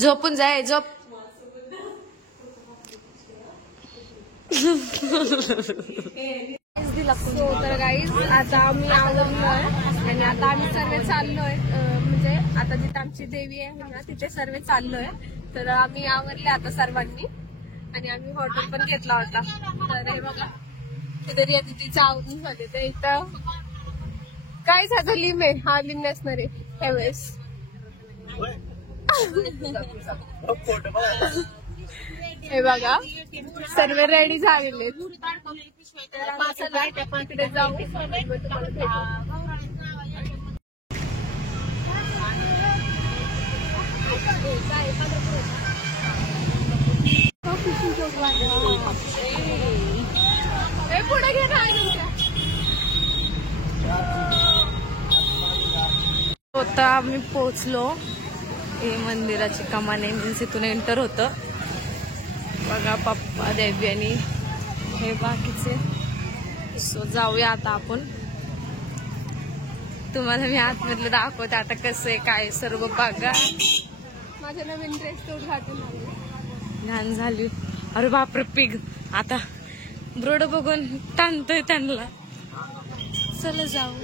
झोपून जाय झोप. तर गाईज आता आम्ही आवडलोय आणि आता आम्ही सर्वे चाललोय, म्हणजे आता जिथे आमची देवी आहे ना तिथे सर्वे चाललोय. तर आम्ही आवरले आता सर्वांनी आणि आम्ही हॉटेल पण घेतला होता. तर हे बघा तरी तिथे आवरून झाले. ते इथं काय झालं लिम आहे, हा लिम नसणार आहे त्यावेळेस. हे बघा सर्व रेडी झालेले. तिकडे जाऊ पुढे घे. होता आम्ही पोहोचलो. हे मंदिराची कमान आहे, इथून एंटर होतं. बघा पप्पा देवी आणि हे बाकीचे. सो जाऊया आता आपण. तुम्हाला मी आतमधलं दाखवते आता कसं आहे काय सर्व बघा. माझ्या नवीन ड्रेस तो घाण झाली. अरे बापरे पिग आता ब्रोड बघून ताणतोय त्यांना. चला जाऊ.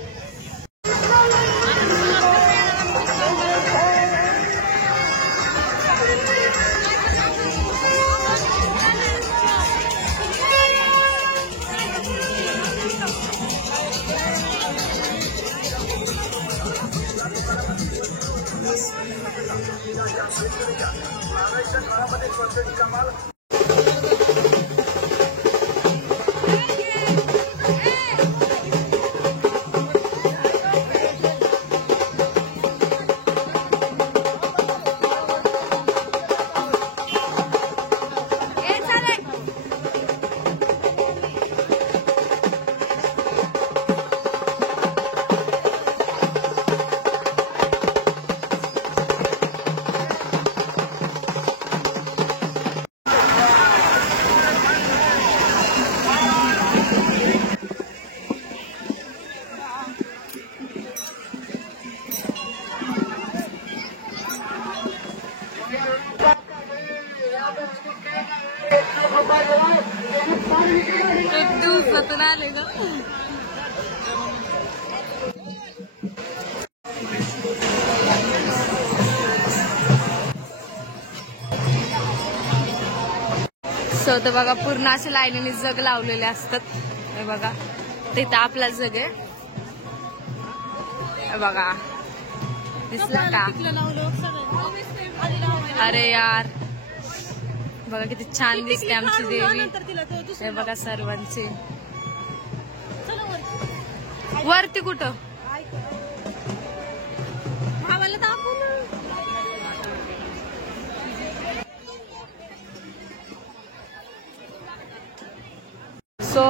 दिवसातून आले ग. सो तर बघा पूर्ण असे लाईनीने जग लावलेले असतात. हे बघा तिथं आपला जग आहे. बघा दिसला का? अरे यार बघा किती छान दिसते आमची देवी. हे बघा सर्वांचे वरती कुठं भावाला दाखव ना. सो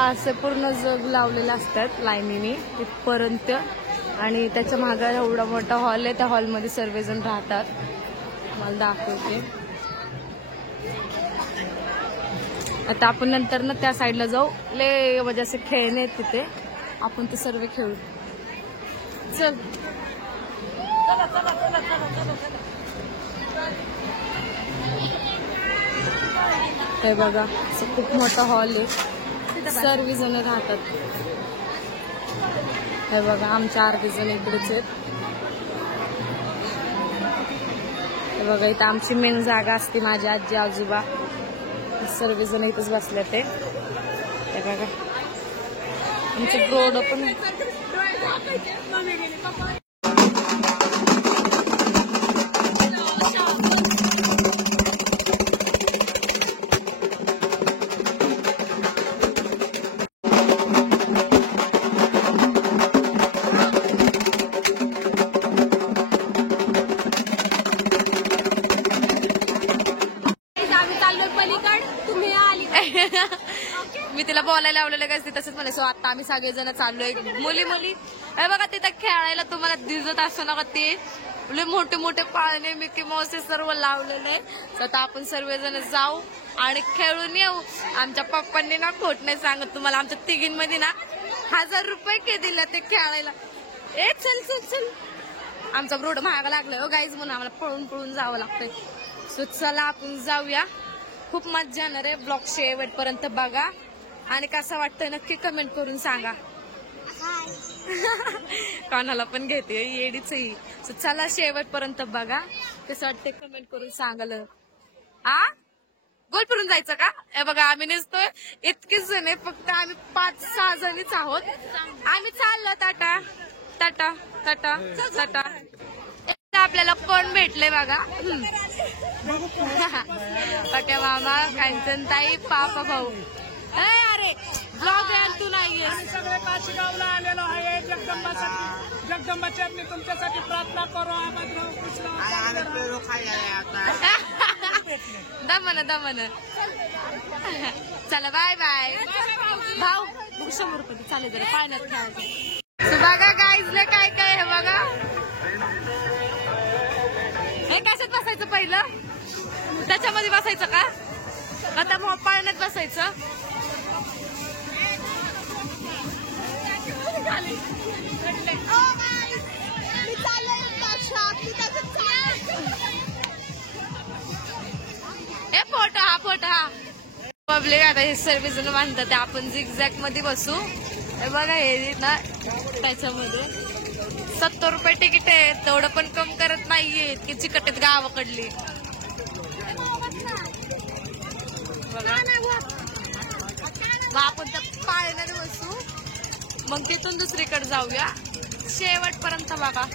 असे पूर्ण जग लावलेले असतात लाईनीने तिथपर्यंत. आणि त्याच्या मागे एवढा मोठा हॉल आहे. त्या हॉलमध्ये सर्वजण राहतात. मला दाखवते. आता आपण नंतर ना त्या साईडला जाऊ. ले म्हणजे असे खेळणे आहेत तिथे. आपण ते सर्व खेळू. चल हे बघा खूप मोठा हॉल आहे. सर्व जण राहतात. हे बघा आमच्या अर्धे जण इकडेच आहेत. हे बघा इथं आमची मेन जागा असते. माझी आजी आजोबा सर्वजण इथंच बसले ते. हे बघा आमचे ब्रोड पण मी तिला बोलायला लावलेलं काय तसंच म्हणे. सो आता आम्ही सगळेजण चाललोय मुली मुली. हे बघा तिथं खेळायला तुम्हाला दिसत असतो ना ते मोठे मोठे पाळणे मिकी माऊस सर्व लावलेले. आता आपण सर्वजण जाऊ आणि खेळून येऊ. आमच्या पप्पांनी ना खोट नाही सांगत तुम्हाला. आमच्या तिघींमध्ये ना 1000 रुपये के दिले ते खेळायला. ए चल चल चल आमचा ब्रोड महाग लागलाय हो गाईज, म्हणून आम्हाला पळून पळून जावं लागतंय. सो चला आपण जाऊया. खूप मजा येणार आहे. ब्लॉग शेवटपर्यंत बघा आणि कसं वाटतंय नक्की कमेंट करून सांगा. कानाला पण घेते येडीच ही. सो चला शेवटपर्यंत बघा, कसं वाटतंय कमेंट करून सांगाल. गोल फिरून जायचं का? हे बघा आम्ही नसतोय इतकीच जण आहे, फक्त आम्ही 5-6 जणीच आहोत. आम्ही चाललो टाटा टाटा टाटा टाटा. आपल्याला कोण भेटले बघा. पक्या मामा, कांचन ताई, पापा भाऊ. अरे ब्लॉग यार तू नाहीये. सगळे काशीगावला आलेलो आहे जगदंबासाठी. जगदंबाची आपली तुमच्यासाठी प्रार्थना करू. दमन दमन. चला बाय बाय भाऊ. 100 रुपये चालेल जरा पाण्यात खेळायचं. बघा गाईजला काय काय आहे बघा. हे कशात बसायचं पहिलं? त्याच्यामध्ये बसायचं का? आता मग पाण्यात बसायचं. हे फोटो हा पब्लिक आता हे सर्वजण बांधतात. आपण झिगझॅग मध्ये बसू. हे बघा हे ना त्याच्यामध्ये 70 रुपये तिकीट आहे. तेवढं पण कम करत नाहीये की चिकट गावाकडली. मग आपण त्या पाळण्यात बसू, मग तिथून दुसरीकडे जाऊया. शेवटपर्यंत बघा.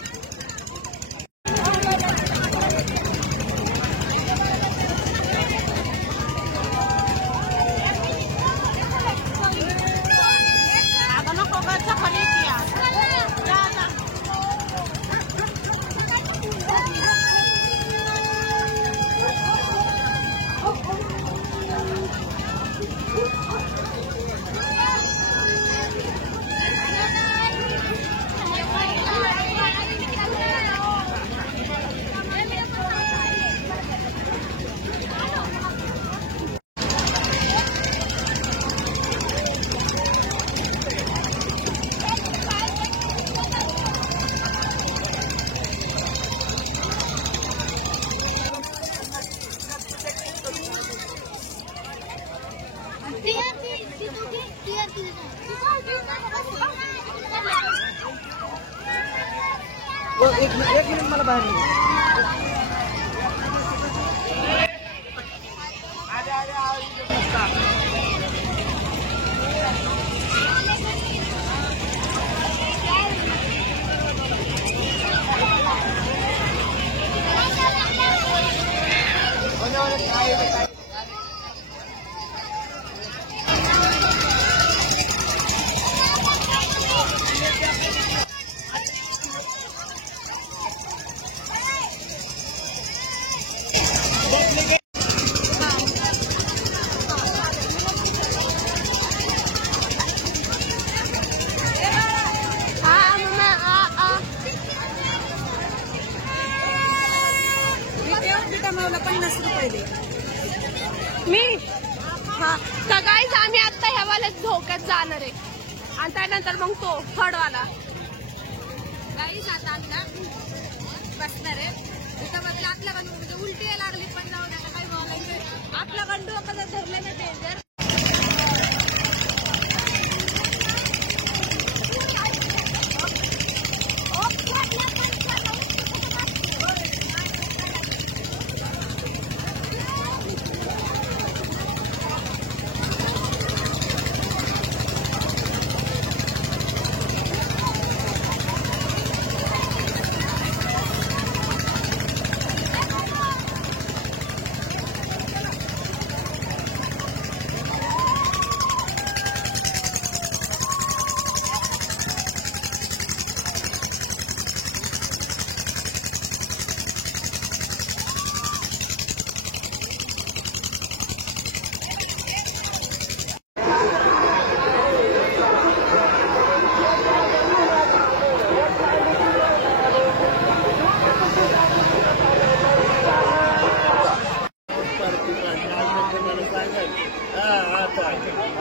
एक मिनिट मला बाहेर मी तर गाईज आम्ही आता ह्या वाला धोक्यात जाणार आहे आणि त्यानंतर मग तो थर्डवाला. गाईज आता आम्ही ना बसणार आहे. त्याच्यामध्ये आपला गंडू म्हणजे उलटी यायला लागली पण जाऊन आता काही बोलायचं. आपला गंडू कसा धरलं ना डेंजर.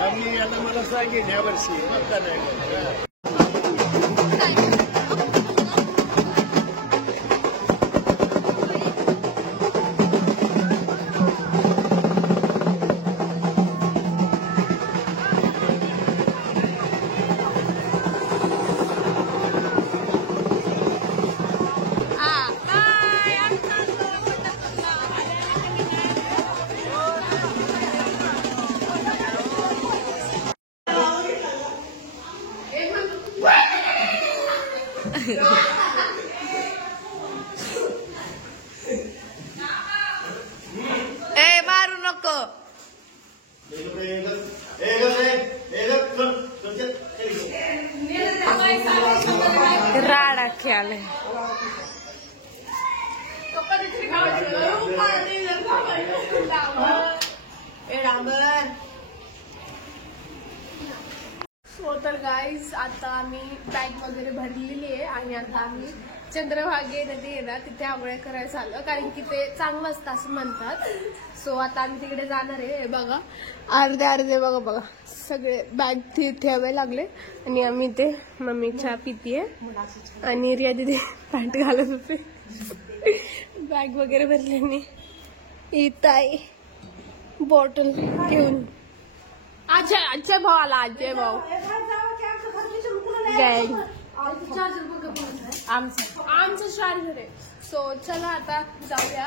आम्ही याला मला सांगेन यावर्षी मग का नाही. सो तर गाईज आता आम्ही बॅग वगैरे भरलेली आहे आणि आता आम्ही चंद्रभागे नदी आहे ना तिथे आंघोळ्या करायला आलो कारण की ते चांगलं असतं असं म्हणतात. सो आता आम्ही तिकडे जाणार आहे. हे बघा अर्धे बघा सगळे बॅग ठेवायला लागले आणि आम्ही ते मम्मी चहा पितीये आणि रिया दिदी पॅन्ट घालत होते. बॅग वगैरे भरल्याने येत आहे बॉटल घेऊन. आजच्या भावाला आजय भाऊ गँग आमचं चार्जर आहे. सो चला आता जाऊया.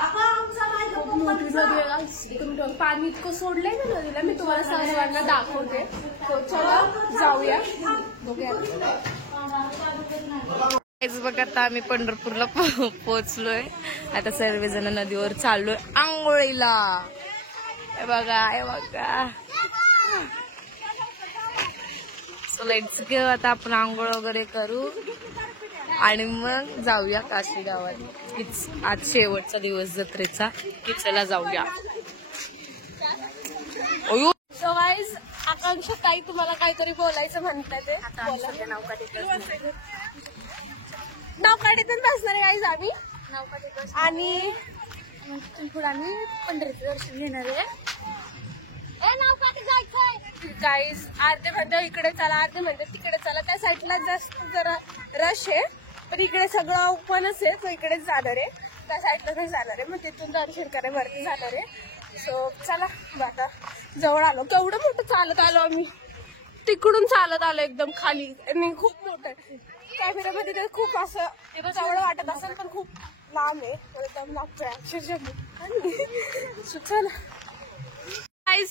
खूप मोठी नदी आहे. पाणी इतकं सोडलंय ना नदीला मी तुम्हाला सर्वांना दाखवते. सो चला जाऊया बघूया. बघा आता आम्ही पंढरपूरला पोहोचलोय. आता सर्वजण नदीवर चाललोय आंघोळीला. हे बघा सो लेट्स गो. आता आपण आंघोळ वगैरे करू आणि मग जाऊया काशी गावात. आज शेवटचा दिवस जत्रेचा की चला जाऊया. सो गाईज आकांक्षा ताई तुम्हाला काहीतरी बोलायचं म्हणतात. नौकाडीतून बसणार गाईज आम्ही आणि पुढे आम्ही पंढरीचं दर्शन घेणार आहे. गाईज अर्धे म्हणते इकडे चला अर्धे म्हणते तिकडे चला. त्या साईडला जास्त जरा रश आहे पण इकडे सगळं ओपनच आहे. तो इकडेच जाणार आहे. त्या साईडला नाही जाणार आहे. मग तिथून दर्शन करायला वरती जाणार आहे. सो चला आता जवळ आलो. केवढं मोठं चालत आलो आम्ही. तिकडून चालत आलो एकदम खाली आणि खूप मोठं कॅमेऱ्यामध्ये तर खूप असं जवळ वाटत असेल पण खूप लांब आहे. एकदम लागतोय अक्षरशः. सो चला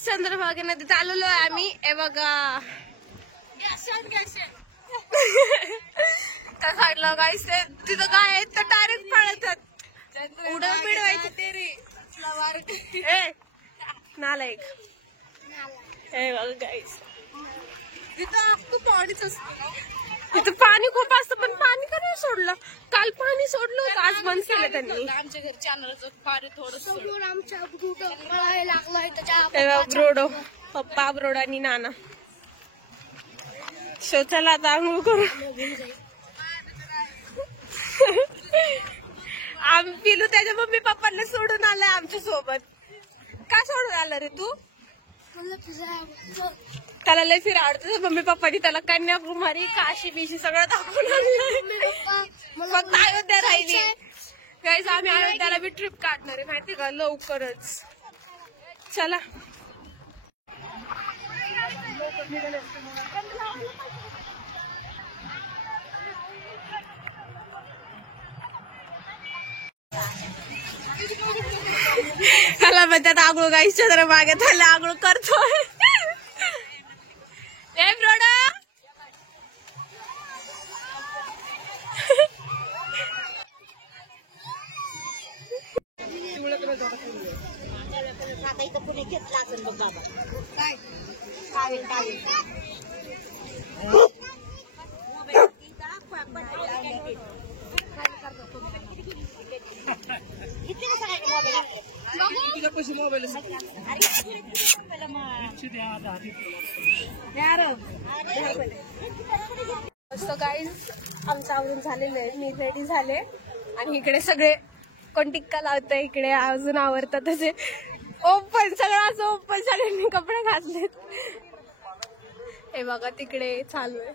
चंद्रभागे नदीत आलेलो आहे आम्ही. हे बघा त्या साईडला गाईस तिथं काय आहे तर डायरेक्ट पळतात. उडव बिडवायचं नालायक. हे बघा गाईस तिथं खूप पाणीच असतं. तिथं पाणी खूप असतं पण पाणी का नाही सोडलं. काल पाणी सोडलं होतं आज बंद केलं त्यांनी. आमच्या घरच्या अनारचं पाणी थोडं ब्रोडो पप्पा ब्रोड आणि नाना. सो चला आता आंघोळ करू. आम्ही पिलू त्याच्या मम्मी पप्पांना सोडून आलाय आमच्या सोबत. का सोडून आला रे तू. त्याला लय फिर आवडतं. मम्मी पप्पानी त्याला कन्याकुमारी काशी बिशी सगळं दाखवून आणलंय. फक्त अयोध्या राहिली. गाईस आम्ही अयोध्याला बी ट्रिप काढणार आहे माहिती का लवकरच. चला त्याला म्हणतात आंघोळ गाईस चंद्रभागेत त्याला आंघोळ करतोय. घेतला असेल बघ बाबा. काय सो गाईज आमचं आवरून झालेलं आहे. मी रेडी झाले आणि इकडे सगळे कोण टिक्का लावतंय. इकडे अजून आवरतात तसे ओपन सगळं असं ओपन सगळ्यांनी कपडे घातलेत. हे बघा तिकडे चालू आहे.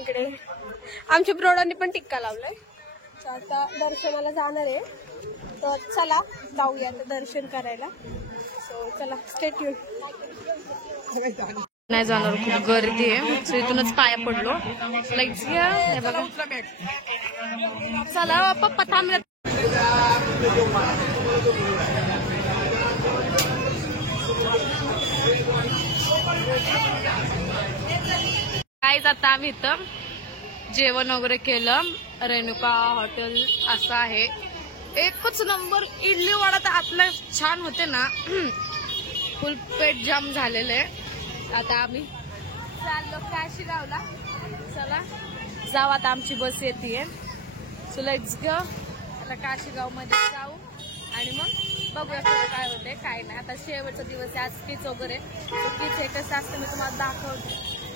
इकडे आमच्या ब्रोडांनी पण टिक्का लावलाय. आता दर्शनाला जाणार आहे तर चला जाऊया दर्शन करायला. सो चला स्टे ट्यून. नाही जाणार खूप गर्दी आहे. सो इथूनच पाया पडलो. लाईट्स घ्या. हे बघा चला पप्पा थांबले. काहीच आता आम्ही इथं जेवण वगैरे केलं. रेणुका हॉटेल असं आहे. एकच नंबर इडली वडा तर आतलं छान होते ना. फुल पेट जाम झालेले. आता आम्ही चाललो काशीगावला. चला जाऊ आता आमची बस येते. So let's go. आता काशीगाव मध्ये जाऊ आणि मग बघूया पुढे काय होते काय नाही. आता शेवटचा दिवस आहे आज, किच वगैरे किच हे कसं असतं मी तुम्हाला दाखवते.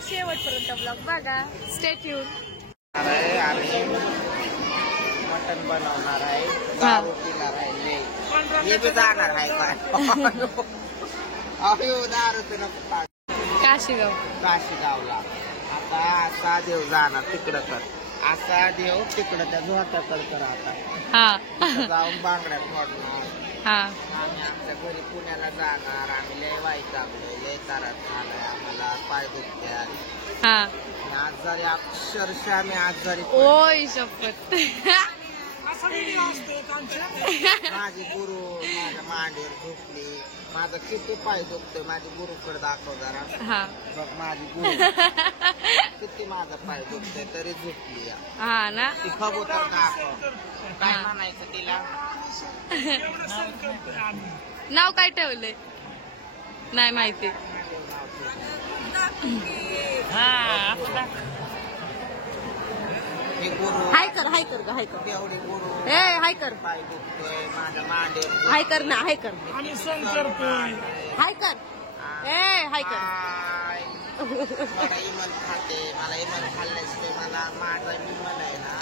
शेवटपर्यंत ब्लॉग बघा. Stay tune. आम्ही मटण बनवणार आहे, दारू पिणार आहे, हे बी जाणार आहे काय अहो दारूचं नको काशीगाव. काशीगावला. आता असा देव जाणार तिकडं कर, असा देव तिकडं त्या झोट्याकडं कर. आता हा जाऊन बांगड्या फोडणार. हा आम्ही आमच्या घरी पुण्याला जाणार. आम्ही लय वाईट टाकलोय, लय तारात झालंय, आम्हाला पाय दुखत्यात. हा आजारी अक्षरशः आम्ही आजारी. ओय शपथ. माझी गुरु माझ्या मांडीवर झोपली. माझं किती पाय दुखतोय, माझी गुरुकडे दाखव जरा. हा बघ माझी गुरु किती माझा पाय दुखतोय तरी झोपली. हा ना. ती कबूतर दाखव. काय म्हणायचं तिला? नाव काय ठेवलंय नाही माहिती. हे गुरु हाय कर हाय कर ग हाय कर. तेवढी गुरु ए हाय कर पाय दुखतोय माझ्या मांडीवर. हाय कर ना हाय कर हाय कर. ए हाय कर. मला इमल खाते, मला इमल खाल्ल्याशिवाय मला माझा इमल आहे ना.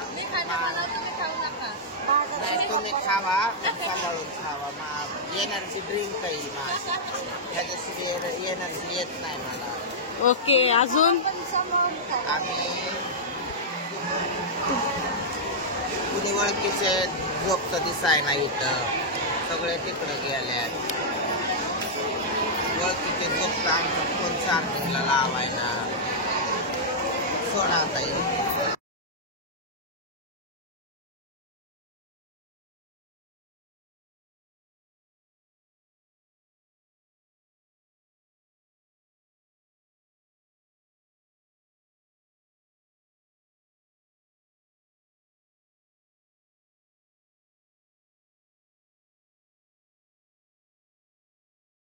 नाही तुम्ही खावा, सांभाळून खावा. एनर्जी ड्रिंक आहे माझी, त्याच्याशिवाय एनर्जी येत नाही मला. ओके अजून आम्ही कुणी ओळखीचे झोपतं दिसाय ना इथं, सगळे तिकडे गेले. ओळखीचे झोपतं आमचा फोन चार्जिंगला लावायला. सोडा ताई